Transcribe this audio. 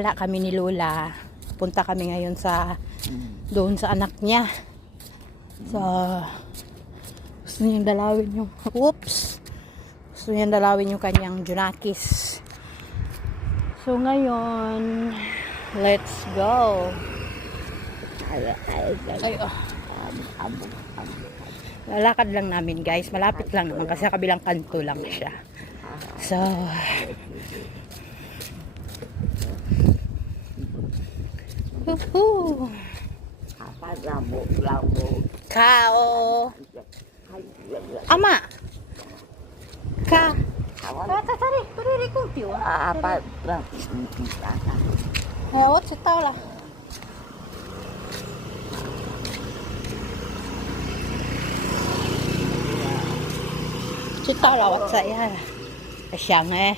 Wala kami ni Lola. Punta kami ngayon sa doon sa anak niya. So, gusto niyang dalawin yung kanyang Junakis. So ngayon, let's go. Lalakad lang namin guys. Malapit lang naman kasi kabilang kanto lang siya. So, Kao. Ama. Ka. Tari, tari kumpyo. Ayot, sitaw lah. Sitaw lah, wak saya. Asyang eh.